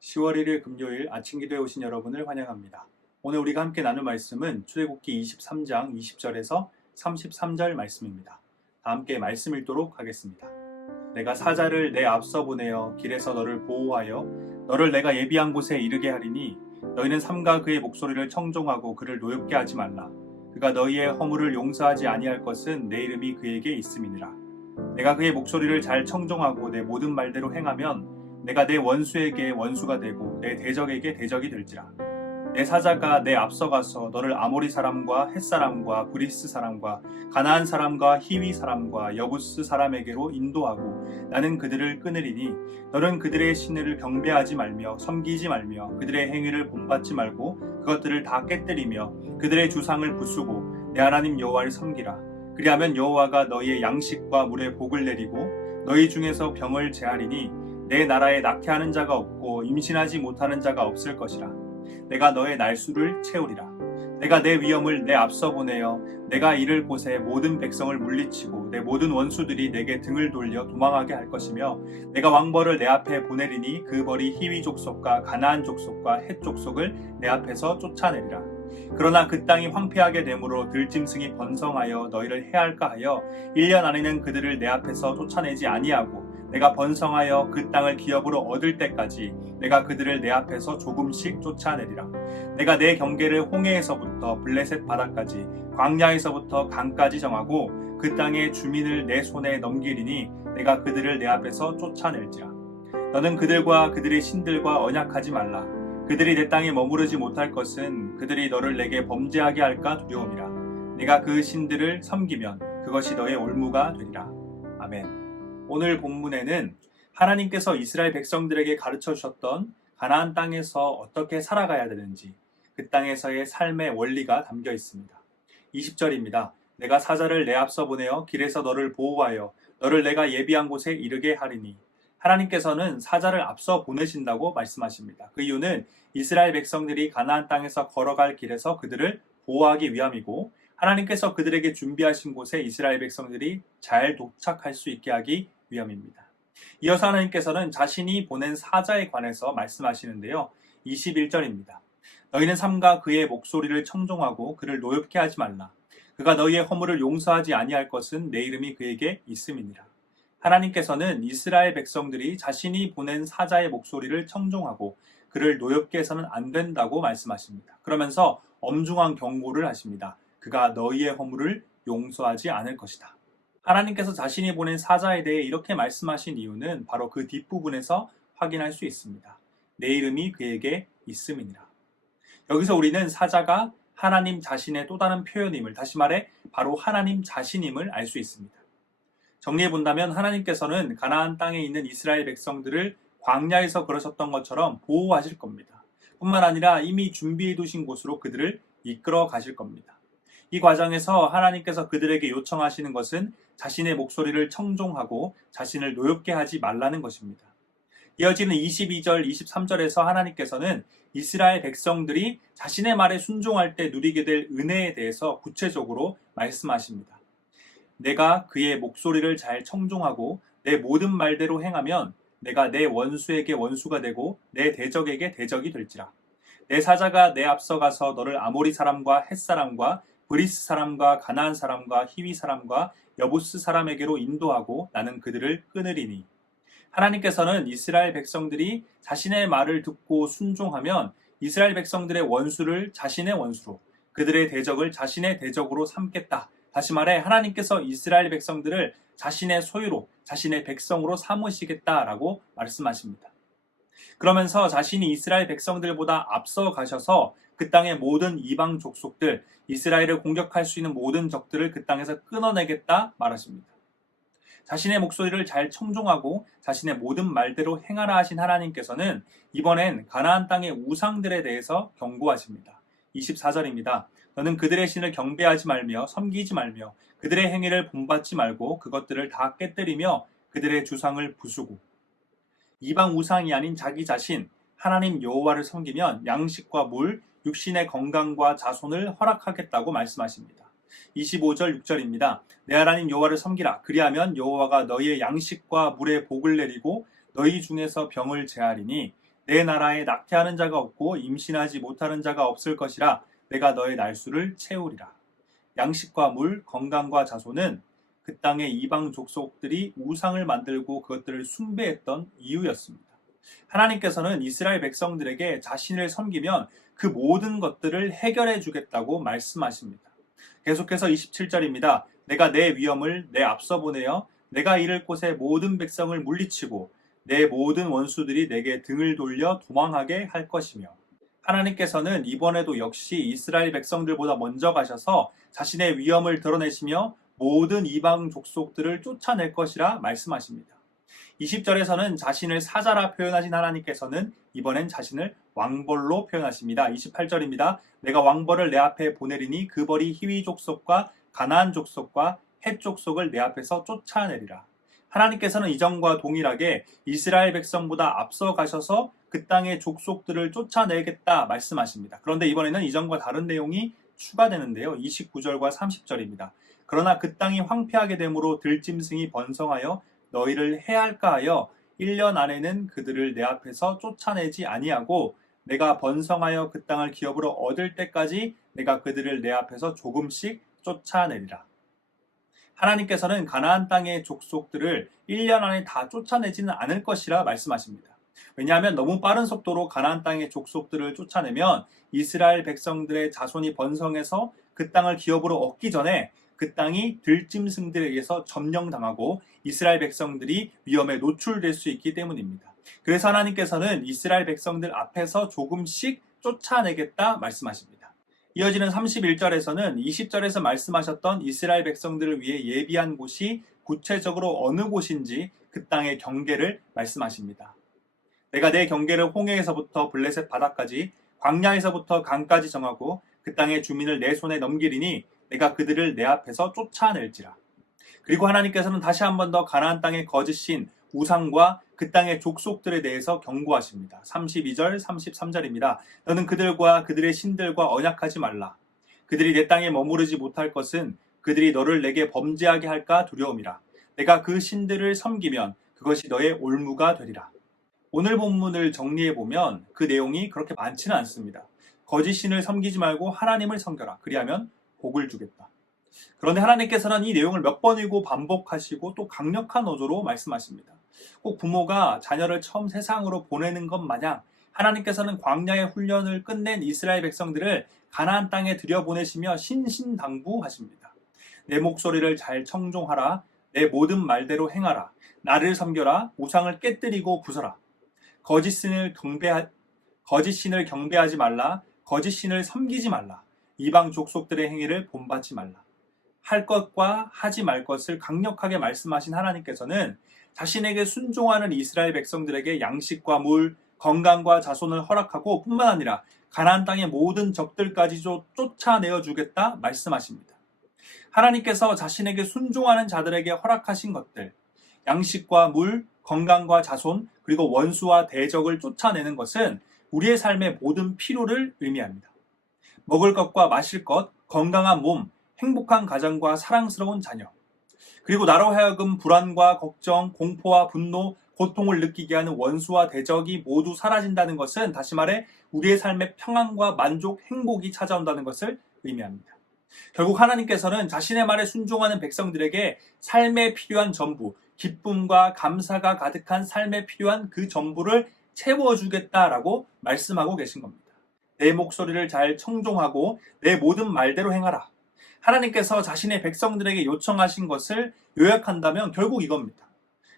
10월 1일 금요일 아침 기도에 오신 여러분을 환영합니다. 오늘 우리가 함께 나눌 말씀은 출애굽기 23장 20절에서 33절 말씀입니다. 다 함께 말씀 읽도록 하겠습니다. 내가 사자를 내 앞서 보내어 길에서 너를 보호하여 너를 내가 예비한 곳에 이르게 하리니 너희는 삼가 그의 목소리를 청종하고 그를 노엽게 하지 말라. 그가 너희의 허물을 용서하지 아니할 것은 내 이름이 그에게 있음이니라. 내가 그의 목소리를 잘 청종하고 내 모든 말대로 행하면 내가 내 원수에게 원수가 되고 내 대적에게 대적이 될지라. 내 사자가 내 앞서가서 너를 아모리 사람과 헷 사람과 브리스 사람과 가나안 사람과 히위 사람과 여부스 사람에게로 인도하고 나는 그들을 끊으리니 너는 그들의 신을 경배하지 말며 섬기지 말며 그들의 행위를 본받지 말고 그것들을 다 깨뜨리며 그들의 주상을 부수고 내 하나님 여호와를 섬기라. 그리하면 여호와가 너희의 양식과 물에 복을 내리고 너희 중에서 병을 제하리니 내 나라에 낙태하는 자가 없고 임신하지 못하는 자가 없을 것이라. 내가 너의 날수를 채우리라. 내가 내 위엄을 내 앞서 보내어 내가 이를 곳에 모든 백성을 물리치고 내 모든 원수들이 내게 등을 돌려 도망하게 할 것이며 내가 왕벌을 내 앞에 보내리니 그 벌이 히위 족속과 가나안 족속과 헷 족속을 내 앞에서 쫓아내리라. 그러나 그 땅이 황폐하게 되므로 들짐승이 번성하여 너희를 해할까 하여 1년 안에는 그들을 내 앞에서 쫓아내지 아니하고 내가 번성하여 그 땅을 기업으로 얻을 때까지 내가 그들을 내 앞에서 조금씩 쫓아내리라. 내가 내 경계를 홍해에서부터 블레셋 바다까지 광야에서부터 강까지 정하고 그 땅의 주민을 내 손에 넘기리니 내가 그들을 내 앞에서 쫓아낼지라. 너는 그들과 그들의 신들과 언약하지 말라. 그들이 내 땅에 머무르지 못할 것은 그들이 너를 내게 범죄하게 할까 두려움이라. 내가 그 신들을 섬기면 그것이 너의 올무가 되리라. 아멘. 오늘 본문에는 하나님께서 이스라엘 백성들에게 가르쳐 주셨던 가나안 땅에서 어떻게 살아가야 되는지 그 땅에서의 삶의 원리가 담겨 있습니다. 20절입니다. 내가 사자를 내 앞서 보내어 길에서 너를 보호하여 너를 내가 예비한 곳에 이르게 하리니. 하나님께서는 사자를 앞서 보내신다고 말씀하십니다. 그 이유는 이스라엘 백성들이 가나안 땅에서 걸어갈 길에서 그들을 보호하기 위함이고 하나님께서 그들에게 준비하신 곳에 이스라엘 백성들이 잘 도착할 수 있게 하기 위함입니다. 이어서 하나님께서는 자신이 보낸 사자에 관해서 말씀하시는데요. 21절입니다. 너희는 삼가 그의 목소리를 청종하고 그를 노엽게 하지 말라. 그가 너희의 허물을 용서하지 아니할 것은 내 이름이 그에게 있음이니라. 하나님께서는 이스라엘 백성들이 자신이 보낸 사자의 목소리를 청종하고 그를 노엽게 해서는 안 된다고 말씀하십니다. 그러면서 엄중한 경고를 하십니다. 그가 너희의 허물을 용서하지 않을 것이다. 하나님께서 자신이 보낸 사자에 대해 이렇게 말씀하신 이유는 바로 그 뒷부분에서 확인할 수 있습니다. 내 이름이 그에게 있음이니라. 여기서 우리는 사자가 하나님 자신의 또 다른 표현임을, 다시 말해 바로 하나님 자신임을 알 수 있습니다. 정리해 본다면 하나님께서는 가나안 땅에 있는 이스라엘 백성들을 광야에서 그러셨던 것처럼 보호하실 겁니다. 뿐만 아니라 이미 준비해 두신 곳으로 그들을 이끌어 가실 겁니다. 이 과정에서 하나님께서 그들에게 요청하시는 것은 자신의 목소리를 청종하고 자신을 노엽게 하지 말라는 것입니다. 이어지는 22절, 23절에서 하나님께서는 이스라엘 백성들이 자신의 말에 순종할 때 누리게 될 은혜에 대해서 구체적으로 말씀하십니다. 내가 그의 목소리를 잘 청종하고 내 모든 말대로 행하면 내가 내 원수에게 원수가 되고 내 대적에게 대적이 될지라. 내 사자가 내 앞서 가서 너를 아모리 사람과 헷 사람과 브리스 사람과 가나안 사람과 히위 사람과 여부스 사람에게로 인도하고 나는 그들을 끊으리니. 하나님께서는 이스라엘 백성들이 자신의 말을 듣고 순종하면 이스라엘 백성들의 원수를 자신의 원수로, 그들의 대적을 자신의 대적으로 삼겠다. 다시 말해 하나님께서 이스라엘 백성들을 자신의 소유로, 자신의 백성으로 삼으시겠다라고 말씀하십니다. 그러면서 자신이 이스라엘 백성들보다 앞서 가셔서 그 땅의 모든 이방 족속들, 이스라엘을 공격할 수 있는 모든 적들을 그 땅에서 끊어내겠다 말하십니다. 자신의 목소리를 잘 청종하고 자신의 모든 말대로 행하라 하신 하나님께서는 이번엔 가나안 땅의 우상들에 대해서 경고하십니다. 24절입니다. 너는 그들의 신을 경배하지 말며 섬기지 말며 그들의 행위를 본받지 말고 그것들을 다 깨뜨리며 그들의 주상을 부수고. 이방 우상이 아닌 자기 자신 하나님 여호와를 섬기면 양식과 물, 육신의 건강과 자손을 허락하겠다고 말씀하십니다. 25절 6절입니다. 내 하나님 여호와를 섬기라. 그리하면 여호와가 너희의 양식과 물에 복을 내리고 너희 중에서 병을 제하리니 내 나라에 낙태하는 자가 없고 임신하지 못하는 자가 없을 것이라. 내가 너의 날수를 채우리라. 양식과 물, 건강과 자손은 그 땅의 이방 족속들이 우상을 만들고 그것들을 숭배했던 이유였습니다. 하나님께서는 이스라엘 백성들에게 자신을 섬기면 그 모든 것들을 해결해 주겠다고 말씀하십니다. 계속해서 27절입니다. 내가 내 위엄을 내 앞서 보내어 내가 이를 곳의 모든 백성을 물리치고 내 모든 원수들이 내게 등을 돌려 도망하게 할 것이며. 하나님께서는 이번에도 역시 이스라엘 백성들보다 먼저 가셔서 자신의 위엄을 드러내시며 모든 이방 족속들을 쫓아낼 것이라 말씀하십니다. 20절에서는 자신을 사자라 표현하신 하나님께서는 이번엔 자신을 왕벌로 표현하십니다. 28절입니다. 내가 왕벌을 내 앞에 보내리니 그 벌이 히위 족속과 가나안 족속과 헷 족속을 내 앞에서 쫓아내리라. 하나님께서는 이전과 동일하게 이스라엘 백성보다 앞서 가셔서 그 땅의 족속들을 쫓아내겠다 말씀하십니다. 그런데 이번에는 이전과 다른 내용이 추가되는데요. 29절과 30절입니다. 그러나 그 땅이 황폐하게 되므로 들짐승이 번성하여 너희를 해할까 하여 1년 안에는 그들을 내 앞에서 쫓아내지 아니하고 내가 번성하여 그 땅을 기업으로 얻을 때까지 내가 그들을 내 앞에서 조금씩 쫓아내리라. 하나님께서는 가나안 땅의 족속들을 1년 안에 다 쫓아내지는 않을 것이라 말씀하십니다. 왜냐하면 너무 빠른 속도로 가나안 땅의 족속들을 쫓아내면 이스라엘 백성들의 자손이 번성해서 그 땅을 기업으로 얻기 전에 그 땅이 들짐승들에게서 점령당하고 이스라엘 백성들이 위험에 노출될 수 있기 때문입니다. 그래서 하나님께서는 이스라엘 백성들 앞에서 조금씩 쫓아내겠다 말씀하십니다. 이어지는 31절에서는 20절에서 말씀하셨던 이스라엘 백성들을 위해 예비한 곳이 구체적으로 어느 곳인지 그 땅의 경계를 말씀하십니다. 내가 내 경계를 홍해에서부터 블레셋 바다까지 광야에서부터 강까지 정하고 그 땅의 주민을 내 손에 넘기리니 내가 그들을 내 앞에서 쫓아낼지라. 그리고 하나님께서는 다시 한 번 더 가나안 땅의 거짓신 우상과 그 땅의 족속들에 대해서 경고하십니다. 32절, 33절입니다. 너는 그들과 그들의 신들과 언약하지 말라. 그들이 내 땅에 머무르지 못할 것은 그들이 너를 내게 범죄하게 할까 두려움이라. 내가 그 신들을 섬기면 그것이 너의 올무가 되리라. 오늘 본문을 정리해보면 그 내용이 그렇게 많지는 않습니다. 거짓 신을 섬기지 말고 하나님을 섬겨라. 그리하면 복을 주겠다. 그런데 하나님께서는 이 내용을 몇 번이고 반복하시고 또 강력한 어조로 말씀하십니다. 꼭 부모가 자녀를 처음 세상으로 보내는 것 마냥 하나님께서는 광야의 훈련을 끝낸 이스라엘 백성들을 가나안 땅에 들여보내시며 신신당부하십니다. 내 목소리를 잘 청종하라. 내 모든 말대로 행하라. 나를 섬겨라. 우상을 깨뜨리고 부숴라. 거짓 신을 경배하지 말라. 거짓 신을 섬기지 말라. 이방 족속들의 행위를 본받지 말라. 할 것과 하지 말 것을 강력하게 말씀하신 하나님께서는 자신에게 순종하는 이스라엘 백성들에게 양식과 물, 건강과 자손을 허락하고 뿐만 아니라 가나안 땅의 모든 적들까지 쫓아내어 주겠다 말씀하십니다. 하나님께서 자신에게 순종하는 자들에게 허락하신 것들, 양식과 물, 건강과 자손, 그리고 원수와 대적을 쫓아내는 것은 우리의 삶의 모든 필요를 의미합니다. 먹을 것과 마실 것, 건강한 몸, 행복한 가정과 사랑스러운 자녀, 그리고 나로 하여금 불안과 걱정, 공포와 분노, 고통을 느끼게 하는 원수와 대적이 모두 사라진다는 것은 다시 말해 우리의 삶의 평안과 만족, 행복이 찾아온다는 것을 의미합니다. 결국 하나님께서는 자신의 말에 순종하는 백성들에게 삶에 필요한 전부, 기쁨과 감사가 가득한 삶에 필요한 그 전부를 채워주겠다라고 말씀하고 계신 겁니다. 내 목소리를 잘 청종하고 내 모든 말대로 행하라. 하나님께서 자신의 백성들에게 요청하신 것을 요약한다면 결국 이겁니다.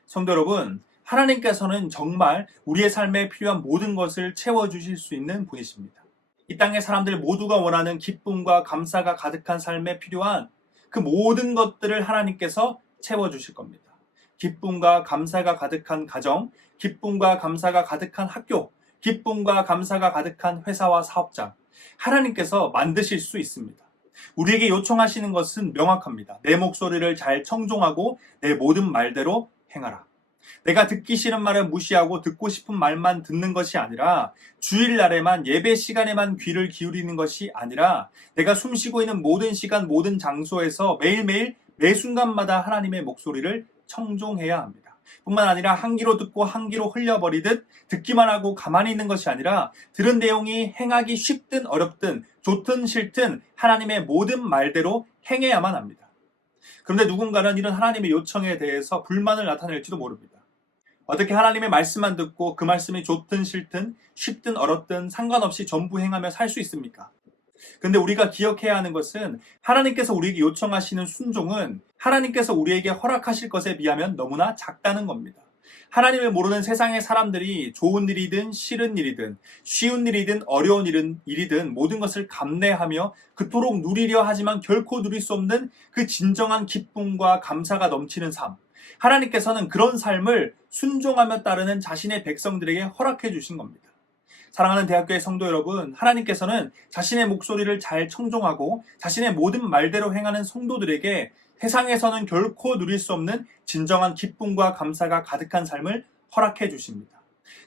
성도 여러분, 하나님께서는 정말 우리의 삶에 필요한 모든 것을 채워주실 수 있는 분이십니다. 이 땅의 사람들 모두가 원하는 기쁨과 감사가 가득한 삶에 필요한 그 모든 것들을 하나님께서 채워주실 겁니다. 기쁨과 감사가 가득한 가정, 기쁨과 감사가 가득한 학교, 기쁨과 감사가 가득한 회사와 사업장, 하나님께서 만드실 수 있습니다. 우리에게 요청하시는 것은 명확합니다. 내 목소리를 잘 청종하고 내 모든 말대로 행하라. 내가 듣기 싫은 말은 무시하고 듣고 싶은 말만 듣는 것이 아니라 주일날에만 예배 시간에만 귀를 기울이는 것이 아니라 내가 숨쉬고 있는 모든 시간 모든 장소에서 매일매일 매 순간마다 하나님의 목소리를 청종해야 합니다. 뿐만 아니라 한 귀로 듣고 한 귀로 흘려버리듯 듣기만 하고 가만히 있는 것이 아니라 들은 내용이 행하기 쉽든 어렵든 좋든 싫든 하나님의 모든 말대로 행해야만 합니다. 그런데 누군가는 이런 하나님의 요청에 대해서 불만을 나타낼지도 모릅니다. 어떻게 하나님의 말씀만 듣고 그 말씀이 좋든 싫든 쉽든 어렵든 상관없이 전부 행하며 살 수 있습니까? 근데 우리가 기억해야 하는 것은 하나님께서 우리에게 요청하시는 순종은 하나님께서 우리에게 허락하실 것에 비하면 너무나 작다는 겁니다. 하나님을 모르는 세상의 사람들이 좋은 일이든 싫은 일이든 쉬운 일이든 어려운 일이든 모든 것을 감내하며 그토록 누리려 하지만 결코 누릴 수 없는 그 진정한 기쁨과 감사가 넘치는 삶. 하나님께서는 그런 삶을 순종하며 따르는 자신의 백성들에게 허락해 주신 겁니다. 사랑하는 대학교의 성도 여러분, 하나님께서는 자신의 목소리를 잘 청종하고 자신의 모든 말대로 행하는 성도들에게 세상에서는 결코 누릴 수 없는 진정한 기쁨과 감사가 가득한 삶을 허락해 주십니다.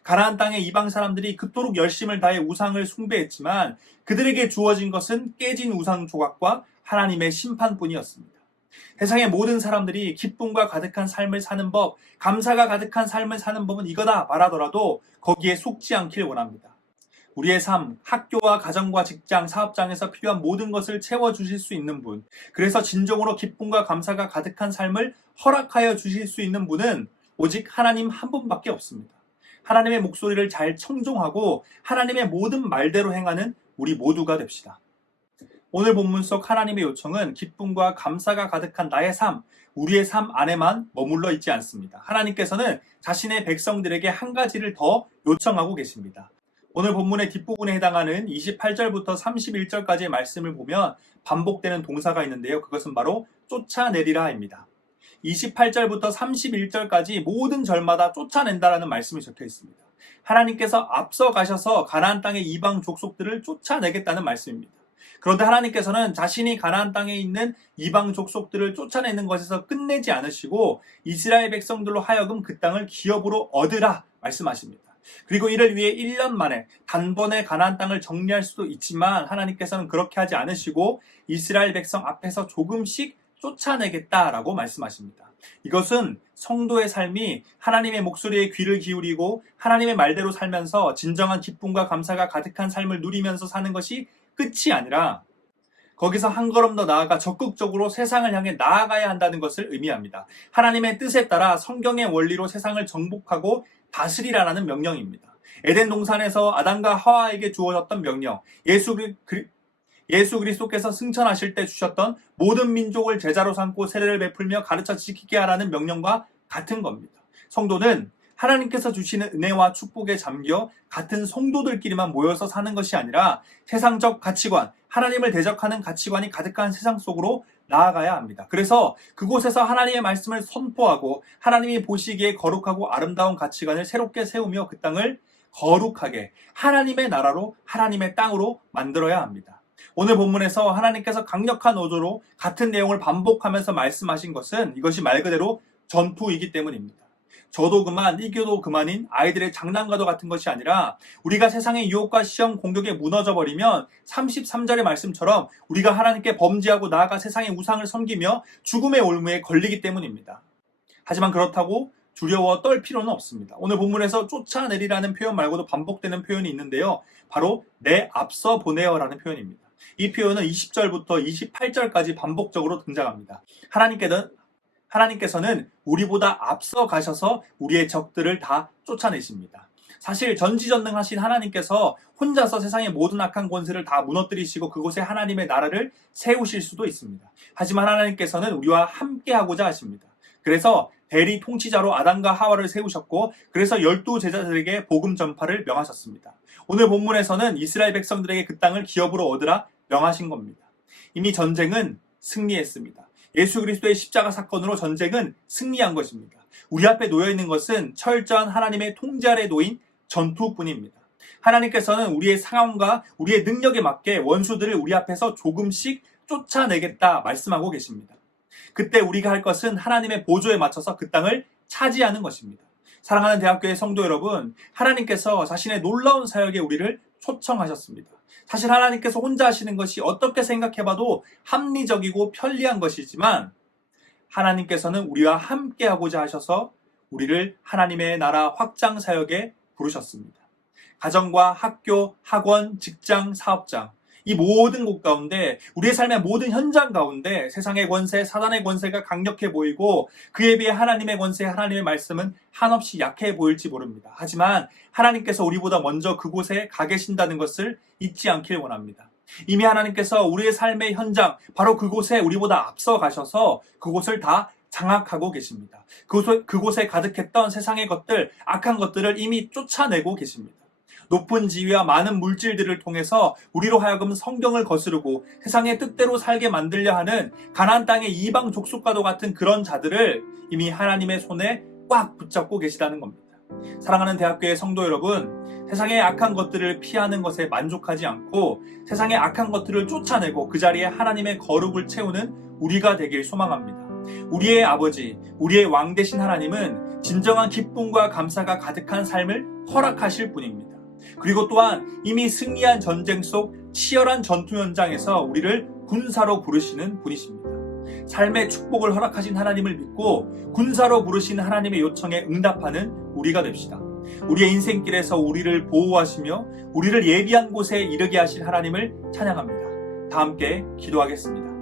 가나안 땅의 이방 사람들이 그토록 열심을 다해 우상을 숭배했지만 그들에게 주어진 것은 깨진 우상 조각과 하나님의 심판뿐이었습니다. 세상의 모든 사람들이 기쁨과 가득한 삶을 사는 법, 감사가 가득한 삶을 사는 법은 이거다 말하더라도 거기에 속지 않길 원합니다. 우리의 삶, 학교와 가정과 직장, 사업장에서 필요한 모든 것을 채워주실 수 있는 분, 그래서 진정으로 기쁨과 감사가 가득한 삶을 허락하여 주실 수 있는 분은 오직 하나님 한 분밖에 없습니다. 하나님의 목소리를 잘 청종하고 하나님의 모든 말대로 행하는 우리 모두가 됩시다. 오늘 본문 속 하나님의 요청은 기쁨과 감사가 가득한 나의 삶, 우리의 삶 안에만 머물러 있지 않습니다. 하나님께서는 자신의 백성들에게 한 가지를 더 요청하고 계십니다. 오늘 본문의 뒷부분에 해당하는 28절부터 31절까지의 말씀을 보면 반복되는 동사가 있는데요. 그것은 바로 쫓아내리라입니다. 28절부터 31절까지 모든 절마다 쫓아낸다라는 말씀이 적혀 있습니다. 하나님께서 앞서 가셔서 가나안 땅의 이방 족속들을 쫓아내겠다는 말씀입니다. 그런데 하나님께서는 자신이 가나안 땅에 있는 이방 족속들을 쫓아내는 것에서 끝내지 않으시고 이스라엘 백성들로 하여금 그 땅을 기업으로 얻으라 말씀하십니다. 그리고 이를 위해 1년 만에 단번에 가나안 땅을 정리할 수도 있지만 하나님께서는 그렇게 하지 않으시고 이스라엘 백성 앞에서 조금씩 쫓아내겠다라고 말씀하십니다. 이것은 성도의 삶이 하나님의 목소리에 귀를 기울이고 하나님의 말대로 살면서 진정한 기쁨과 감사가 가득한 삶을 누리면서 사는 것이 끝이 아니라 거기서 한 걸음 더 나아가 적극적으로 세상을 향해 나아가야 한다는 것을 의미합니다. 하나님의 뜻에 따라 성경의 원리로 세상을 정복하고 다스리라는 명령입니다. 에덴 동산에서 아담과 하와에게 주어졌던 명령, 예수 그리스도께서 승천하실 때 주셨던 모든 민족을 제자로 삼고 세례를 베풀며 가르쳐 지키게 하라는 명령과 같은 겁니다. 성도는 하나님께서 주시는 은혜와 축복에 잠겨 같은 성도들끼리만 모여서 사는 것이 아니라 세상적 가치관, 하나님을 대적하는 가치관이 가득한 세상 속으로 나아가야 합니다. 그래서 그곳에서 하나님의 말씀을 선포하고 하나님이 보시기에 거룩하고 아름다운 가치관을 새롭게 세우며 그 땅을 거룩하게 하나님의 나라로 하나님의 땅으로 만들어야 합니다. 오늘 본문에서 하나님께서 강력한 어조로 같은 내용을 반복하면서 말씀하신 것은 이것이 말 그대로 전투이기 때문입니다. 저도 그만, 이겨도 그만인 아이들의 장난과도 같은 것이 아니라 우리가 세상의 유혹과 시험 공격에 무너져 버리면 33절의 말씀처럼 우리가 하나님께 범죄하고 나아가 세상의 우상을 섬기며 죽음의 올무에 걸리기 때문입니다. 하지만 그렇다고 두려워 떨 필요는 없습니다. 오늘 본문에서 쫓아내리라는 표현 말고도 반복되는 표현이 있는데요. 바로 내 앞서 보내어라는 표현입니다. 이 표현은 20절부터 28절까지 반복적으로 등장합니다. 하나님께서는 우리보다 앞서 가셔서 우리의 적들을 다 쫓아내십니다. 사실 전지전능하신 하나님께서 혼자서 세상의 모든 악한 권세를 다 무너뜨리시고 그곳에 하나님의 나라를 세우실 수도 있습니다. 하지만 하나님께서는 우리와 함께하고자 하십니다. 그래서 대리 통치자로 아담과 하와를 세우셨고 그래서 12 제자들에게 복음 전파를 명하셨습니다. 오늘 본문에서는 이스라엘 백성들에게 그 땅을 기업으로 얻으라 명하신 겁니다. 이미 전쟁은 승리했습니다. 예수 그리스도의 십자가 사건으로 전쟁은 승리한 것입니다. 우리 앞에 놓여있는 것은 철저한 하나님의 통제 아래 놓인 전투뿐입니다. 하나님께서는 우리의 상황과 우리의 능력에 맞게 원수들을 우리 앞에서 조금씩 쫓아내겠다 말씀하고 계십니다. 그때 우리가 할 것은 하나님의 보조에 맞춰서 그 땅을 차지하는 것입니다. 사랑하는 대학교의 성도 여러분, 하나님께서 자신의 놀라운 사역에 우리를 초청하셨습니다. 사실 하나님께서 혼자 하시는 것이 어떻게 생각해봐도 합리적이고 편리한 것이지만 하나님께서는 우리와 함께 하고자 하셔서 우리를 하나님의 나라 확장 사역에 부르셨습니다. 가정과 학교, 학원, 직장, 사업장, 이 모든 곳 가운데, 우리의 삶의 모든 현장 가운데 세상의 권세, 사단의 권세가 강력해 보이고 그에 비해 하나님의 권세, 하나님의 말씀은 한없이 약해 보일지 모릅니다. 하지만 하나님께서 우리보다 먼저 그곳에 가 계신다는 것을 잊지 않길 원합니다. 이미 하나님께서 우리의 삶의 현장, 바로 그곳에 우리보다 앞서 가셔서 그곳을 다 장악하고 계십니다. 그곳에 가득했던 세상의 것들, 악한 것들을 이미 쫓아내고 계십니다. 높은 지위와 많은 물질들을 통해서 우리로 하여금 성경을 거스르고 세상의 뜻대로 살게 만들려 하는 가나안 땅의 이방 족속과도 같은 그런 자들을 이미 하나님의 손에 꽉 붙잡고 계시다는 겁니다. 사랑하는 대학교의 성도 여러분, 세상의 악한 것들을 피하는 것에 만족하지 않고 세상의 악한 것들을 쫓아내고 그 자리에 하나님의 거룩을 채우는 우리가 되길 소망합니다. 우리의 아버지, 우리의 왕 되신 하나님은 진정한 기쁨과 감사가 가득한 삶을 허락하실 분입니다. 그리고 또한 이미 승리한 전쟁 속 치열한 전투 현장에서 우리를 군사로 부르시는 분이십니다. 삶의 축복을 허락하신 하나님을 믿고 군사로 부르신 하나님의 요청에 응답하는 우리가 됩시다. 우리의 인생길에서 우리를 보호하시며 우리를 예비한 곳에 이르게 하실 하나님을 찬양합니다. 다 함께 기도하겠습니다.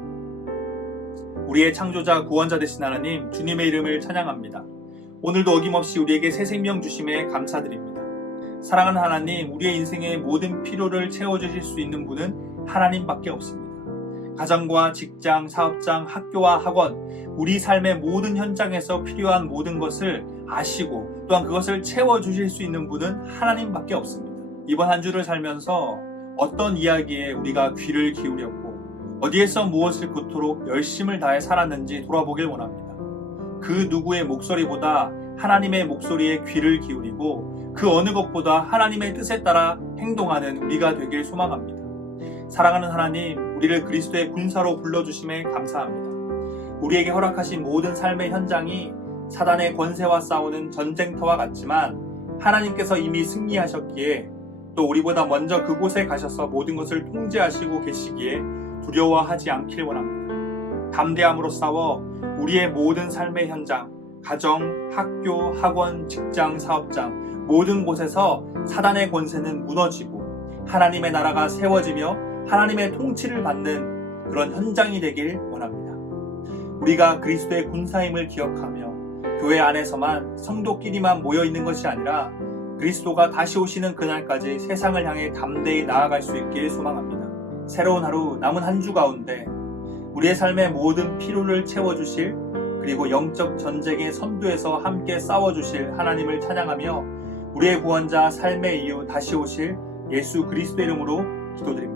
우리의 창조자 구원자 되신 하나님, 주님의 이름을 찬양합니다. 오늘도 어김없이 우리에게 새 생명 주심에 감사드립니다. 사랑하는 하나님, 우리의 인생의 모든 필요를 채워주실 수 있는 분은 하나님밖에 없습니다. 가정과 직장, 사업장, 학교와 학원, 우리 삶의 모든 현장에서 필요한 모든 것을 아시고 또한 그것을 채워주실 수 있는 분은 하나님밖에 없습니다. 이번 한 주를 살면서 어떤 이야기에 우리가 귀를 기울였고 어디에서 무엇을 그토록 열심을 다해 살았는지 돌아보길 원합니다. 그 누구의 목소리보다 하나님의 목소리에 귀를 기울이고 그 어느 것보다 하나님의 뜻에 따라 행동하는 우리가 되길 소망합니다. 사랑하는 하나님, 우리를 그리스도의 군사로 불러주심에 감사합니다. 우리에게 허락하신 모든 삶의 현장이 사단의 권세와 싸우는 전쟁터와 같지만 하나님께서 이미 승리하셨기에 또 우리보다 먼저 그곳에 가셔서 모든 것을 통제하시고 계시기에 두려워하지 않길 원합니다. 담대함으로 싸워 우리의 모든 삶의 현장, 가정, 학교, 학원, 직장, 사업장 모든 곳에서 사단의 권세는 무너지고 하나님의 나라가 세워지며 하나님의 통치를 받는 그런 현장이 되길 원합니다. 우리가 그리스도의 군사임을 기억하며 교회 안에서만 성도끼리만 모여있는 것이 아니라 그리스도가 다시 오시는 그날까지 세상을 향해 담대히 나아갈 수 있길 소망합니다. 새로운 하루, 남은 한 주 가운데 우리의 삶의 모든 필요를 채워주실 그리고 영적 전쟁의 선두에서 함께 싸워주실 하나님을 찬양하며 우리의 구원자 삶의 이유 다시 오실 예수 그리스도 이름으로 기도드립니다.